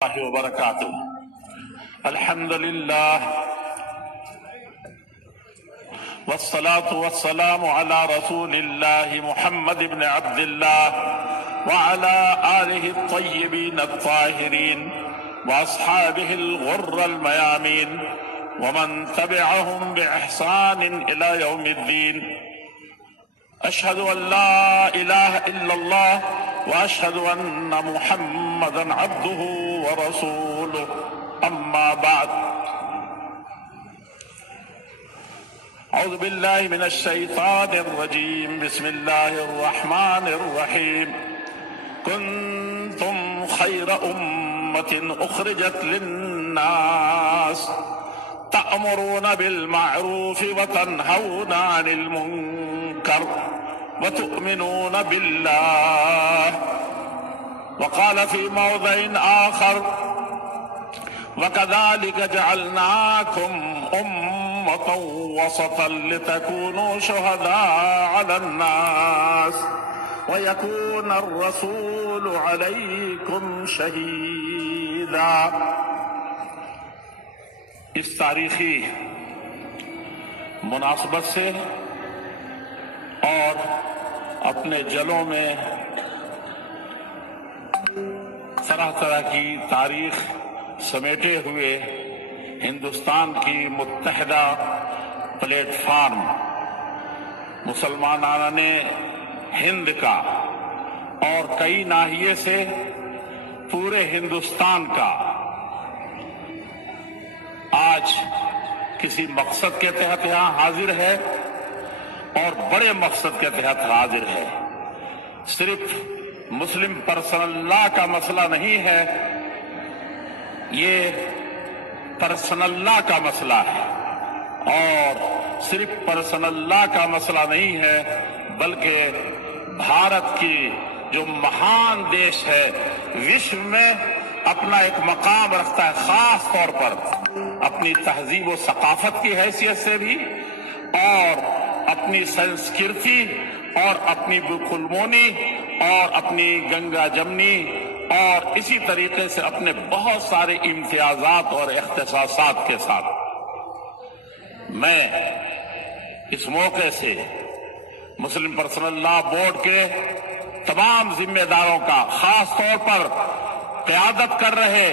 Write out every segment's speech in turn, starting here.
الله وبركاته. الحمد لله والصلاة والسلام على رسول الله محمد بن عبد الله وعلى آله الطيبين الطاهرين وأصحابه الغر الميامين ومن تبعهم بإحسان إلى يوم الدين. أشهد أن لا إله إلا الله وأشهد أن محمدًا عبده ورسوله. أما بعد، أعوذ بالله من الشيطان الرجيم. بسم الله الرحمن الرحيم. كنتم خير أمة أخرجت للناس تأمرون بالمعروف وتنهون عن المنكر وتؤمنون بالله. وقال في موضع آخر: وكذلك جعلناكم أمة وسطا لتكونوا شهداء على الناس ويكون الرسول عليكم شهيدا. اس تاریخی مناسبت سے اور اپنے جلوں میں طرح طرح کی تاریخ سمیٹے ہوئے ہندوستان کی متحدہ پلیٹ فارم مسلمانان ہند کا اور کئی ناحیے سے پورے ہندوستان کا آج کسی مقصد کے تحت یہاں حاضر ہے اور بڑے مقصد کے تحت حاضر ہے. صرف مسلم پرسنل لا کا مسئلہ نہیں ہے، یہ پرسنل لا کا مسئلہ ہے. اور صرف پرسنل لا کا مسئلہ نہیں ہے بلکہ بھارت کی جو مہان دیش ہے، وشو میں اپنا ایک مقام رکھتا ہے، خاص طور پر اپنی تہذیب و ثقافت کی حیثیت سے بھی، اور اپنی سنسکرتی اور اپنی بکلمونی اور اپنی گنگا جمنی اور اسی طریقے سے اپنے بہت سارے امتیازات اور اختصاصات کے ساتھ. میں اس موقع سے مسلم پرسنل لا بورڈ کے تمام ذمہ داروں کا، خاص طور پر قیادت کر رہے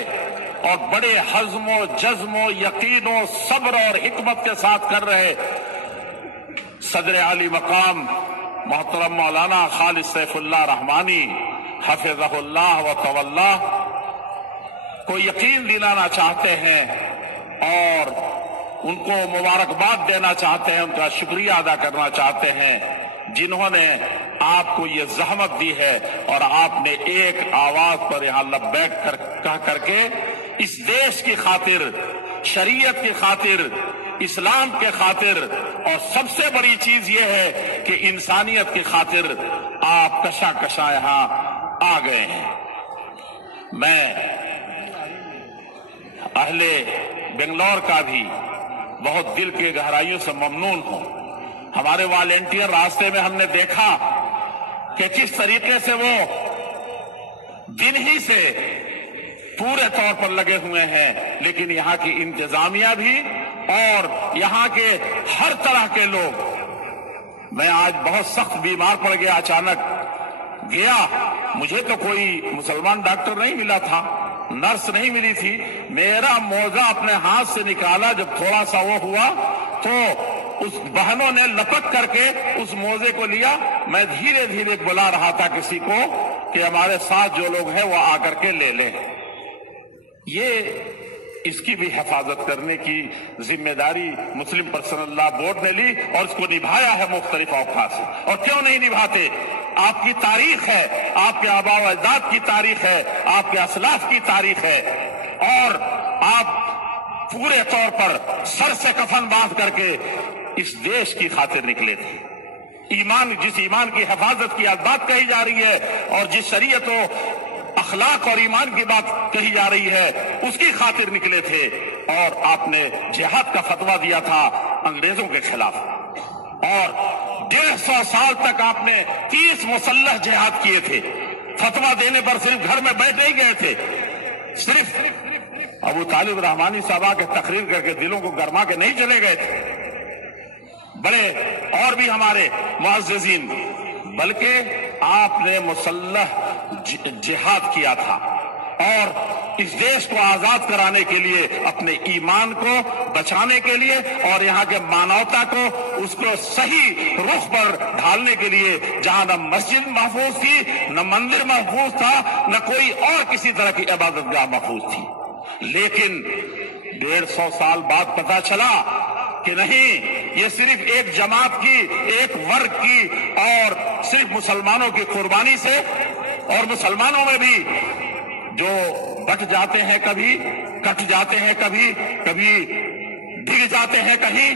اور بڑے حزم و جزم و یقین و صبر اور حکمت کے ساتھ کر رہے صدر عالی مقام محترم مولانا خالد سیف اللہ رحمانی حفظہ اللہ و طولہ کو یقین دلانا چاہتے ہیں اور ان کو مبارکباد دینا چاہتے ہیں، ان کا شکریہ ادا کرنا چاہتے ہیں جنہوں نے آپ کو یہ زحمت دی ہے اور آپ نے ایک آواز پر یہاں لبیک کہہ کر کے اس دیش کی خاطر، شریعت کی خاطر، اسلام کے خاطر، اور سب سے بڑی چیز یہ ہے کہ انسانیت کی خاطر آپ کشا کشا یہاں آ گئے ہیں. میں اہل بنگلور کا بھی بہت دل کی گہرائیوں سے ممنون ہوں. ہمارے والنٹیئر راستے میں ہم نے دیکھا کہ کس طریقے سے وہ دن ہی سے پورے طور پر لگے ہوئے ہیں، لیکن یہاں کی انتظامیہ بھی اور یہاں کے ہر طرح کے لوگ. میں آج بہت سخت بیمار پڑ گیا، اچانک گیا، مجھے تو کوئی مسلمان ڈاکٹر نہیں ملا تھا، نرس نہیں ملی تھی. میرا موزہ اپنے ہاتھ سے نکالا، جب تھوڑا سا وہ ہوا تو اس بہنوں نے لپک کر کے اس موزے کو لیا. میں دھیرے دھیرے بلا رہا تھا کسی کو کہ ہمارے ساتھ جو لوگ ہیں وہ آ کر کے لے لیں. یہ اس کی بھی حفاظت کرنے کی ذمہ داری مسلم پرسنل لا بورڈ نے لی اور اس کو نبھایا ہے مختلف اوقات سے. اور کیوں نہیں نبھاتے؟ آپ کی تاریخ ہے، آپ کے آباء و اجداد کی تاریخ ہے، آپ کے اسلاف کی تاریخ ہے، اور آپ پورے طور پر سر سے کفن باندھ کر کے اس دیش کی خاطر نکلے تھے. جس ایمان کی حفاظت کی بات کہی جا رہی ہے اور جس شریعت و اخلاق اور ایمان کی بات کہی جا رہی ہے اس کی خاطر نکلے تھے. اور آپ نے جہاد کا فتویٰ دیا تھا انگریزوں کے خلاف، اور 150 سال تک آپ نے 30 مسلح جہاد کیے تھے. فتویٰ دینے پر صرف گھر میں بیٹھ نہیں گئے تھے، صرف ابو طالب رحمانی صاحبہ کے تقریر کر کے دلوں کو گرما کے نہیں چلے گئے تھے، بڑے اور بھی ہمارے معززین، بلکہ آپ نے مسلح جہاد کیا تھا اور اس دیش کو آزاد کرانے کے لیے، اپنے ایمان کو بچانے کے لیے اور یہاں کے مانوتا کو اس کو صحیح رخ پر ڈھالنے کے لیے، جہاں نہ مسجد محفوظ تھی، نہ مندر محفوظ تھا، نہ کوئی اور کسی طرح کی عبادت گاہ محفوظ تھی، لیکن 150 سال بعد پتہ چلا کہ نہیں، یہ صرف ایک جماعت کی، ایک ورگ کی اور صرف مسلمانوں کی قربانی سے، اور مسلمانوں میں بھی جو بٹ جاتے ہیں، کبھی کٹ جاتے ہیں، کبھی ڈگ جاتے ہیں کہیں،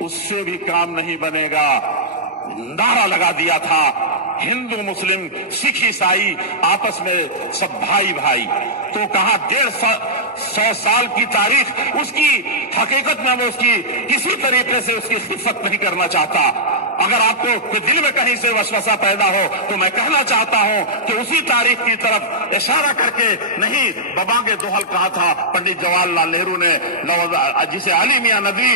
اس سے بھی کام نہیں بنے گا۔ نعرہ لگا دیا تھا، ہندو مسلم سکھ عیسائی آپس میں سب بھائی بھائی۔ تو کہا 150 سال کی تاریخ، اس کی حقیقت میں وہ اس کی کسی طریقے سے اس کی خفت نہیں کرنا چاہتا۔ اگر آپ کو دل میں کہیں سے وسوسہ پیدا ہو تو میں کہنا چاہتا ہوں کہ اسی تاریخ کی طرف اشارہ کر کے نہیں، ببانگ دوحل کہا تھا پنڈت جواہر لال نہرو نے، جسے علی میاں ندوی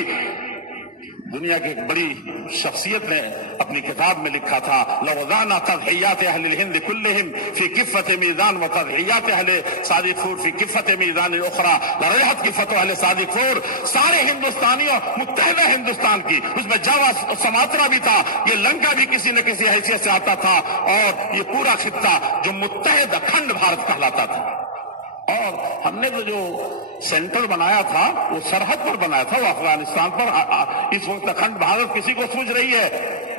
دنیا کی ایک بڑی شخصیت نے اپنی کتاب میں لکھا تھا، لو وضعنا تضحیات اہل الہند کلہم فی کفۃ میزان و تضحیات اہل صادق پور فی کفۃ میزان اخری لرجحت کفۃ اہل صادق پور۔ سارے ہندوستانیوں، متحدہ ہندوستان کی، اس میں جاوا سماترا بھی تھا، یہ لنکا بھی کسی نہ کسی حیثیت سے آتا تھا، اور یہ پورا خطہ جو متحد اکھنڈ بھارت کہلاتا تھا۔ اور ہم نے تو جو سینٹر بنایا تھا وہ سرحد پر بنایا تھا، وہ افغانستان پر۔ اس وقت اکھنڈ بھارت کسی کو سوچ رہی ہے،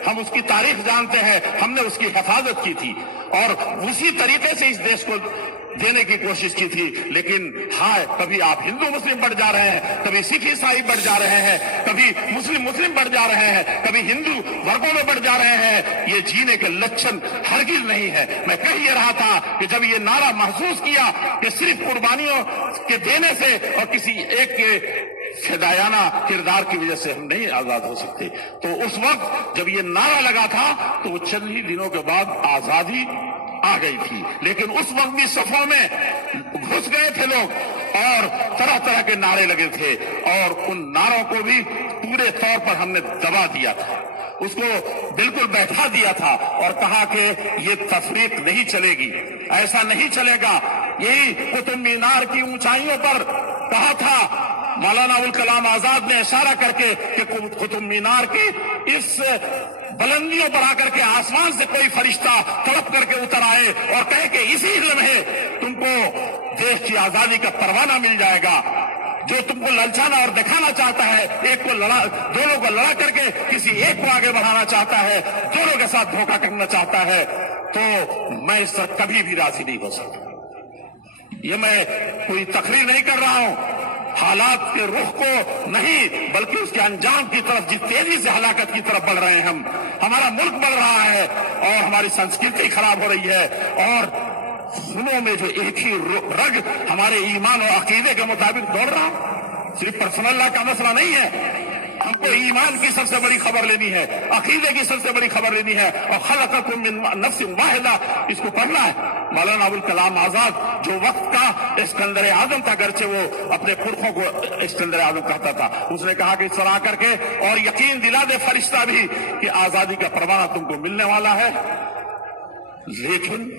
ہم اس کی تاریخ جانتے ہیں، ہم نے اس کی حفاظت کی تھی اور اسی طریقے سے اس دیش کو دینے کی کوشش کی تھی۔ لیکن ہائے، کبھی آپ ہندو مسلم بڑھ جا رہے ہیں، کبھی سکھ عیسائی بڑھ جا رہے ہیں، کبھی مسلم بڑھ جا رہے ہیں، کبھی ہندو ورگوں میں بڑھ جا رہے ہیں۔ یہ جینے کے لچھن ہرگز نہیں ہے۔ میں کہہ یہ رہا تھا کہ جب یہ نعرہ محسوس کیا کہ صرف قربانیوں کے دینے سے اور کسی ایک کے فدائیانہ کردار کی وجہ سے ہم نہیں آزاد ہو سکتے، تو اس وقت جب یہ نعرہ لگا تھا تو وہ چند ہی دنوں کے بعد آزادی آ گئی تھی، لیکن اس وقت بھی صفوں میں گھس گئے تھے لوگ اور طرح طرح کے نعرے لگے تھے، اور ان نعروں کو بھی پورے طور پر ہم نے دبا دیا تھا، اس کو بالکل بیٹھا دیا تھا اور کہا کہ یہ تفریق نہیں چلے گی، ایسا نہیں چلے گا۔ یہی قطب مینار کی اونچائیوں پر کہا تھا مولانا ابوالکلام آزاد نے، اشارہ کر کے کہ قطب مینار کی اس بلندیوں پر آ کر کے آسمان سے کوئی فرشتہ تڑپ کر کے اتر آئے اور کہے کہ اسی لمحے تم کو دیش کی آزادی کا پروانہ مل جائے گا۔ جو تم کو للچانا اور دکھانا چاہتا ہے، ایک کو دونوں کو لڑا کر کے کسی ایک کو آگے بڑھانا چاہتا ہے، دونوں کے ساتھ دھوکہ کرنا چاہتا ہے، تو میں اس پر کبھی بھی راضی نہیں ہو سکتا۔ یہ میں کوئی تقریر نہیں کر رہا ہوں، حالات کے رخ کو نہیں بلکہ اس کے انجام کی طرف، جس تیزی سے ہلاکت کی طرف بڑھ رہے ہیں ہم، ہمارا ملک بڑھ رہا ہے اور ہماری سنسکرتی خراب ہو رہی ہے، اور خونوں میں جو ایک ہی رگ ہمارے ایمان اور عقیدے کے مطابق دوڑ رہا، صرف پرسنل لا کا مسئلہ نہیں ہے۔ ہم کو ایمان کی سب سے بڑی خبر لینی ہے، عقیدے کی سب سے بڑی خبر لینی ہے، اور خلقکم من نفس واحدہ، اس کو پڑھنا ہے۔ مولانا ابوالکلام آزاد جو وقت کا اسکندر اعظم تھا، گرچہ وہ اپنے پرکھوں کو اسکندر اعظم کہتا تھا، اس نے کہا کہ اس طرح کر کے اور یقین دلا دے فرشتہ بھی کہ آزادی کا پروانہ تم کو ملنے والا ہے، لیکن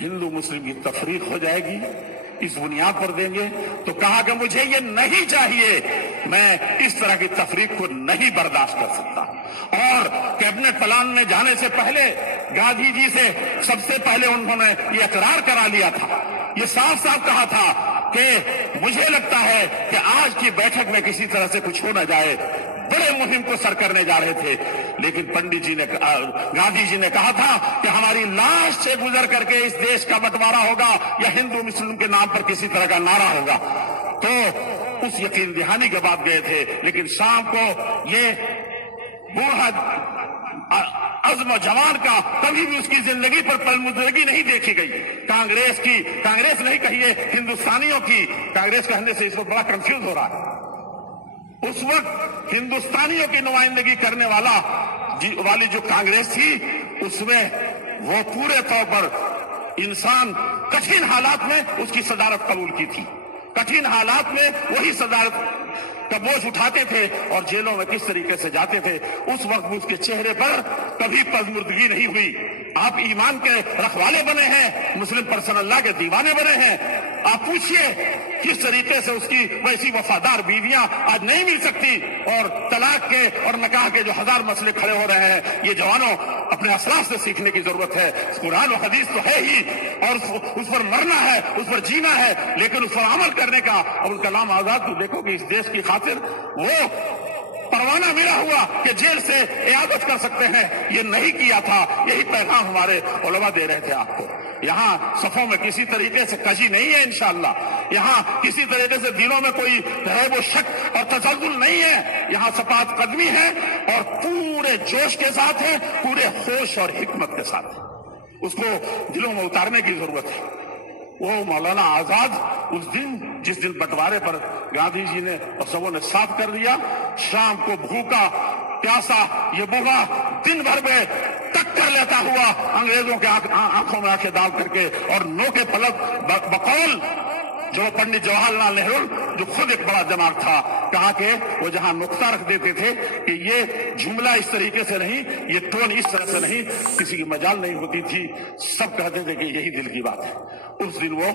ہندو مسلم کی تفریق ہو جائے گی، اس بنیاد پر دیں گے۔ تو کہا کہ مجھے یہ نہیں چاہیے، میں اس طرح کی تفریق کو نہیں برداشت کر سکتا۔ اور کیبنٹ پلان میں جانے سے پہلے گاندھی جی سے سب سے پہلے انہوں نے یہ اقرار کرا لیا تھا، یہ صاف صاف کہا تھا کہ مجھے لگتا ہے کہ آج کی بیٹھک میں کسی طرح سے کچھ ہو نہ جائے۔ بڑے مہم کو سر کرنے جا رہے تھے، لیکن گاندھی جی نے کہا تھا کہ ہماری لاش سے گزر کر کے اس دیش کا بٹوارا ہوگا یا ہندو مسلم کے نام پر کسی طرح کا نعرہ ہوگا۔ تو اس یقین دہانی کے بعد گئے تھے، لیکن شام کو یہ بوڑھا عزم و جوان کا کبھی بھی اس کی زندگی پر پلمدگی نہیں دیکھی گئی۔ کانگریس نہیں کہیے، ہندوستانیوں کی، کانگریس کہنے سے اس وقت بڑا کنفیوز ہو رہا ہے۔ اس وقت ہندوستانیوں کی نمائندگی کرنے والی جو کانگریس تھی، اس میں وہ پورے طور پر انسان کٹھن حالات میں اس کی صدارت قبول کی تھی، کٹھن حالات میں وہی صدارت کا بوجھ اٹھاتے تھے اور جیلوں میں کس طریقے سے جاتے تھے، اس وقت اس کے چہرے پر کبھی پژمردگی نہیں ہوئی۔ آپ ایمان کے رکھوالے بنے ہیں، مسلم پرسن اللہ کے دیوانے بنے ہیں، آپ پوچھئے کس طریقے سے اس کی ویسی وفادار بیویاں آج نہیں مل سکتی، اور طلاق کے اور نکاح کے جو ہزار مسئلے کھڑے ہو رہے ہیں، یہ جوانوں اپنے اسلاف سے سیکھنے کی ضرورت ہے۔ قرآن و حدیث تو ہے ہی، اور اس پر مرنا ہے، اس پر جینا ہے، لیکن اس پر عمل کرنے کا۔ ابوالکلام آزاد کو دیکھو کہ اس دیش کی خاطر وہ پروانہ ملا ہوا کہ جیل سے عیادت کر سکتے ہیں، یہ نہیں کیا تھا۔ یہی پیغام ہمارے علماء دے رہے تھے آپ کو۔ یہاں صفوں میں کسی طریقے سے کجی نہیں ہے انشاءاللہ، یہاں کسی طریقے سے دلوں میں کوئی ریب و شک اور تزلزل نہیں ہے، یہاں صفات قدمی ہے اور پورے جوش کے ساتھ ہے، پورے ہوش اور حکمت کے ساتھ ہے۔ اس کو دلوں میں اتارنے کی ضرورت ہے۔ وہ مولانا آزاد اس دن جس دن بٹوارے پر گاندھی جی نے اور سبوں نے صاف کر دیا، شام کو بھوکا پیاسا یہ بوڑھا دن بھر میں تک کر لیتا ہوا انگریزوں کے آنکھوں میں آنکھیں ڈال کر کے، اور نو کے پلک بقول جو پنڈت جواہر لال نہرو جو خود ایک بڑا دماغ تھا، کہا کہ وہ جہاں نقطہ رکھ دیتے تھے کہ یہ جملہ اس طریقے سے نہیں، یہ ٹون اس طرح سے نہیں، کسی کی مجال نہیں ہوتی تھی، سب کہتے تھے کہ یہی دل کی بات ہے۔ اس دن وہ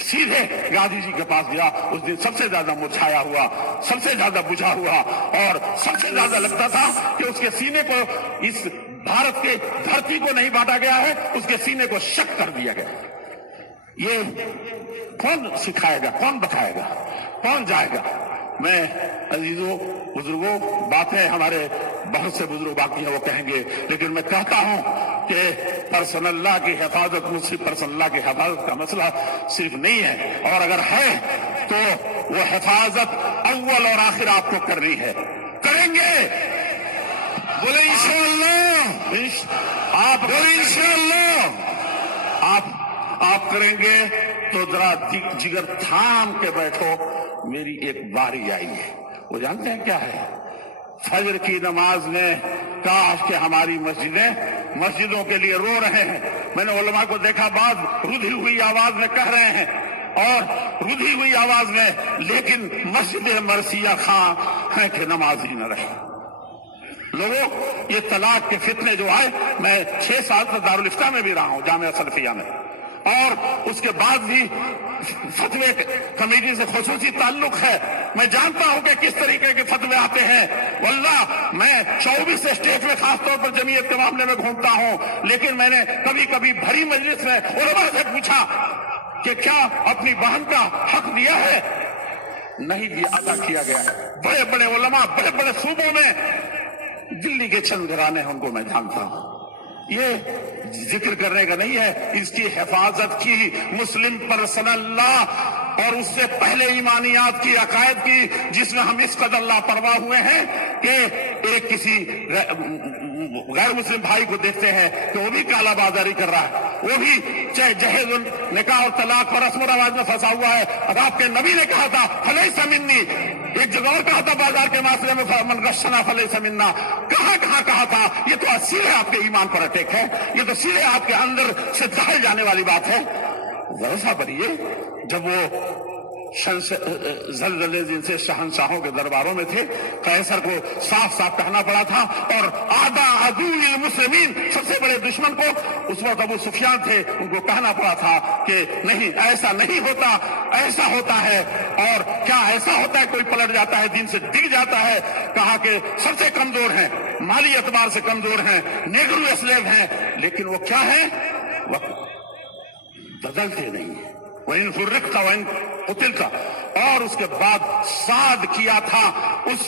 سیدھے گاندھی جی کے پاس گیا، اس دن سب سے زیادہ مرجھایا ہوا، سب سے زیادہ بجھا ہوا، اور سب سے زیادہ لگتا تھا کہ اس کے سینے کو اس بھارت کے دھرتی کو نہیں بانٹا گیا ہے، اس کے سینے کو شک کر دیا گیا۔ یہ کون سکھائے گا، کون بتائے گا، کون جائے گا؟ میں عزیزوں بزرگوں، باتیں ہمارے بہت سے بزرگ باقی ہیں وہ کہیں گے، لیکن میں کہتا ہوں کہ پرسن اللہ کی حفاظت، مسلم پرسن اللہ کی حفاظت کا مسئلہ صرف نہیں ہے، اور اگر ہے تو وہ حفاظت اول اور آخر آپ کو کرنی ہے، کریں گے بولے انشاءاللہ، آپ بولے انشاءاللہ، آپ کریں گے تو ذرا جگر تھام کے بیٹھو، میری ایک باری آئی ہے۔ وہ جانتے ہیں کیا ہے؟ فجر کی نماز میں کاش کہ ہماری مسجدوں کے لیے رو رہے ہیں۔ میں نے علماء کو دیکھا، بعض رودھی ہوئی آواز میں کہہ رہے ہیں، اور رودھی ہوئی آواز میں، لیکن مسجد مرثیہ خاں ہے کہ نماز ہی نہ رہے۔ لوگوں، یہ طلاق کے فتنے جو آئے، میں 6 سال سے دارالفتہ میں بھی رہا ہوں، جامعہ سلفیہ میں، اور اس کے بعد بھی فتوے کمیٹی سے خصوصی تعلق ہے۔ میں جانتا ہوں کہ کس طریقے کے فتوے آتے ہیں۔ واللہ میں 24 اسٹیٹ میں خاص طور پر جمعیت کے معاملے میں گھومتا ہوں، لیکن میں نے کبھی کبھی بھری مجلس میں علماء سے پوچھا کہ کیا اپنی بہن کا حق دیا ہے؟ نہیں دیا، ادا کیا گیا ہے۔ بڑے بڑے علماء بڑے بڑے صوبوں میں، دلی کے چند گھرانے ہیں، ان کو میں جانتا ہوں۔ یہ ذکر کرنے کا نہیں ہے، اس کی حفاظت کی، مسلم پرسنل لا اور اس سے پہلے ایمانیات کی، عقائد کی، جس میں ہم اس قدر لاپرواہ ہوئے ہیں کہ ایک کسی غیر مسلم بھائی کو دیکھتے ہیں کہ وہ بھی کالا بازاری کر رہا ہے، وہ بھی چاہے جہیز نکاح اور طلاق اور رسم و رواج میں پھنسا ہوا ہے۔ اب آپ کے نبی نے کہا تھا فلیس منی، ایک جگہ اور کہا تھا بازار کے معاملے میں من غشنا فلیس منا، کہاں کہا تھا؟ یہ تو سیدھے آپ کے ایمان پر اٹیک ہے، یہ تو سیدھے آپ کے اندر سے دہل جانے والی بات ہے۔ ذرا سا بنیے، جب وہ زلزلے جن سے شہنشاہوں کے درباروں میں تھے، قیصر کو صاف صاف کہنا پڑا تھا، اور آدھا عدو المسلمین، سب سے بڑے دشمن کو اس وقت ابو سفیان تھے، ان کو کہنا پڑا تھا کہ نہیں، ایسا نہیں ہوتا، ایسا ہوتا ہے۔ اور کیا ایسا ہوتا ہے؟ کوئی پلٹ جاتا ہے، دین سے ڈگ جاتا ہے۔ کہا کہ سب سے کمزور ہیں، مالی اعتبار سے کمزور ہیں، نیگرو اسلیو ہیں، لیکن وہ کیا ہے؟ وہ بدلتے نہیں ہیں۔ وَإِن فُرِّقْتَ وَإِن قُتِلْتَ، اور اس کے بعد صاد کیا تھا اس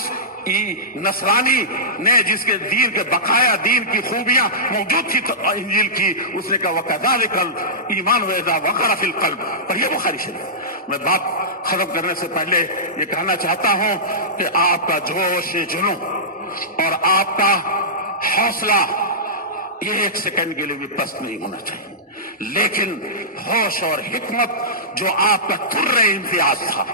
نصرانی نے جس کے دین کے بقایا، دین کی خوبیاں موجود تھی انجیل کی، اس نے کہا وَكَذَلِكَ الْإِيمَانُ وَإِذَا وَقَرَ فِي الْقَلْبِ، پر یہ بخاری شریف۔ میں بات ختم کرنے سے پہلے یہ کہنا چاہتا ہوں کہ آپ کا جوش جنون اور آپ کا حوصلہ یہ 1 سیکنڈ کے لیے بھی پست نہیں ہونا چاہیے، لیکن ہوش اور حکمت جو آپ کا تر امتیاز تھا،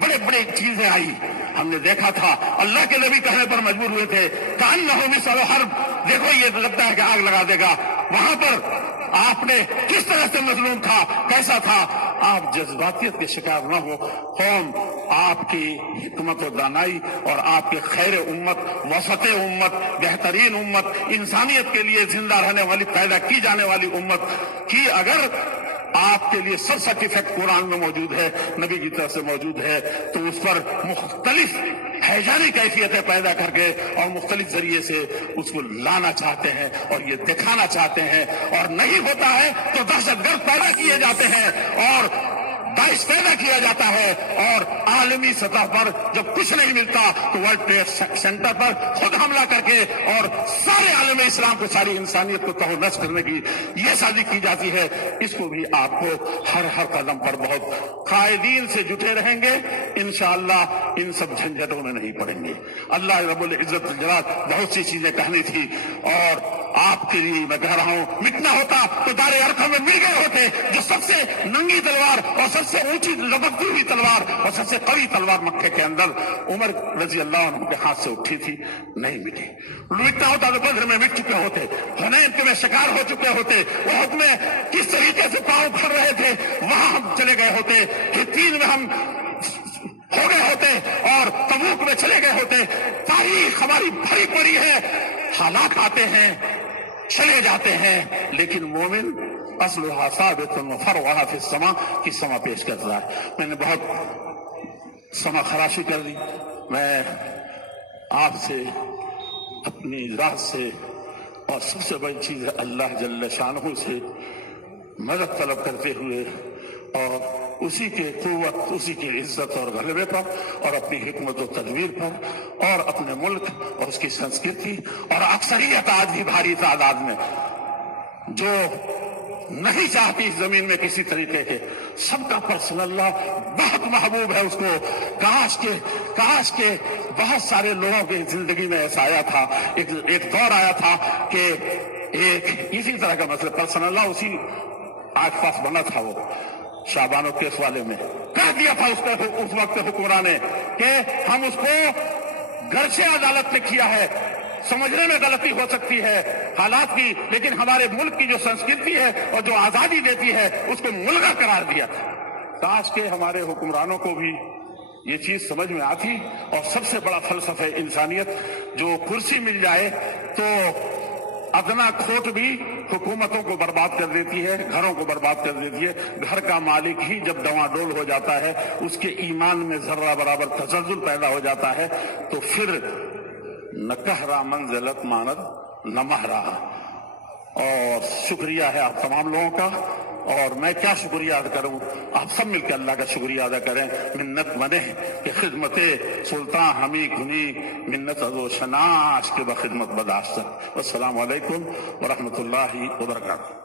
بڑے بڑے چیزیں آئی، ہم نے دیکھا تھا، اللہ کے نبی کہنے پر مجبور ہوئے تھے، کأنہ مثل حرب، دیکھو یہ لگتا ہے کہ آگ لگا دے گا، وہاں پر آپ نے کس طرح سے مظلوم تھا، کیسا تھا، آپ جذباتیت کے شکار نہ ہو. قوم آپ کی حکمت و دانائی اور آپ کے خیر امت، وسط امت، بہترین امت، انسانیت کے لیے زندہ رہنے والی، پیدا کی جانے والی امت کی اگر آپ کے لیے سب سرٹیفکیٹ قرآن میں موجود ہے، نبی کی طرف سے موجود ہے، تو اس پر مختلف ہیجانی کیفیتیں پیدا کر کے اور مختلف ذریعے سے اس کو لانا چاہتے ہیں اور یہ دکھانا چاہتے ہیں، اور نہیں ہوتا ہے تو دہشت گرد پیدا کیے جاتے ہیں اور داعش پیدا کیا جاتا ہے، اور عالمی سطح پر جب کچھ نہیں ملتا تو ورلڈ ٹریڈ سینٹر پر خود حملہ کر کے اور سارے عالم اسلام کو، ساری انسانیت کو تہو نشر کرنے کی یہ سازش کی جاتی ہے. اس کو بھی آپ کو ہر قدم پر بہت قائدین سے جٹے رہیں گے. انشاءاللہ ان سب جھنجھٹوں میں نہیں پڑیں گے. اللہ رب العزت الجلال بہت سی چیزیں کہنی تھی، اور آپ کے لیے میں کہہ رہا ہوں، مٹنا ہوتا تو دار ارقم میں مل گئے ہوتے، جو سب سے ننگی تلوار اور سب سے اونچی لبکتی ہوئی تلوار اور سب سے قوی تلوار مکے کے اندر عمر رضی اللہ عنہ کے ہاتھ سے اٹھی تھی، نہیں مٹی. مٹنا ہوتا تو بدر میں مٹ چکے ہوتے، حنین کے میں شکار ہو چکے ہوتے، احد میں کس طریقے سے پاؤں پھڑ رہے تھے وہاں ہم چلے گئے ہوتے، حطین میں ہم ہو گئے ہوتے اور تبوک میں چلے گئے ہوتے. تاریخ ہماری بھری پڑی ہے، حالات آتے ہیں چلے جاتے ہیں، لیکن مومن اصلها ثابت وفرعها فی السماء کی سما پیش کرتا ہے. میں نے بہت سما خراشی کر دی. میں آپ سے اپنی ذات سے اور سب سے بڑی چیز ہے اللہ جل شانہ سے مدد طلب کرتے ہوئے اور اسی کے قوت، اسی کی عزت اور غلبے پر اور اپنی حکمت و تدبیر پر اور اپنے ملک اور اس کی سنسکرتی اور اکثریت آج بھی بھاری تعداد میں جو نہیں چاہتی اس زمین میں کسی طریقے کے، سب کا پرسنل اللہ بہت محبوب ہے اس کو. کاش کے بہت سارے لوگوں کی زندگی میں ایسا آیا تھا، ایک دور آیا تھا کہ ایک اسی طرح کا مسئلہ پرسنل اللہ اسی آس پاس بنا تھا. وہ شعبان و کیس والے میں کہہ دیا تھا اس وقت حکمران نے کہ ہم اس کو گرچہ عدالت نے کیا ہے، سمجھنے میں غلطی ہو سکتی ہے حالات کی، لیکن ہمارے ملک کی جو سنسکرتی ہے اور جو آزادی دیتی ہے اس کو ملغا قرار دیا تھا. کاش کے ہمارے حکمرانوں کو بھی یہ چیز سمجھ میں آتی. اور سب سے بڑا فلسفہ انسانیت، جو کرسی مل جائے تو ادنا کھوٹ بھی حکومتوں کو برباد کر دیتی ہے، گھروں کو برباد کر دیتی ہے. گھر کا مالک ہی جب ڈواڈول ہو جاتا ہے، اس کے ایمان میں ذرہ برابر تزلزل پیدا ہو جاتا ہے، تو پھر نہ کہرا منزلت ماند نہ مہرا. اور شکریہ ہے آپ تمام لوگوں کا، اور میں کیا شکریہ ادا کروں، آپ سب مل کے اللہ کا شکریہ ادا کریں. منت منے کہ خدمت سلطان ہمی کنی، منت ازو شناش کے بخدمت بداشت. السلام علیکم ورحمۃ اللہ وبرکاتہ.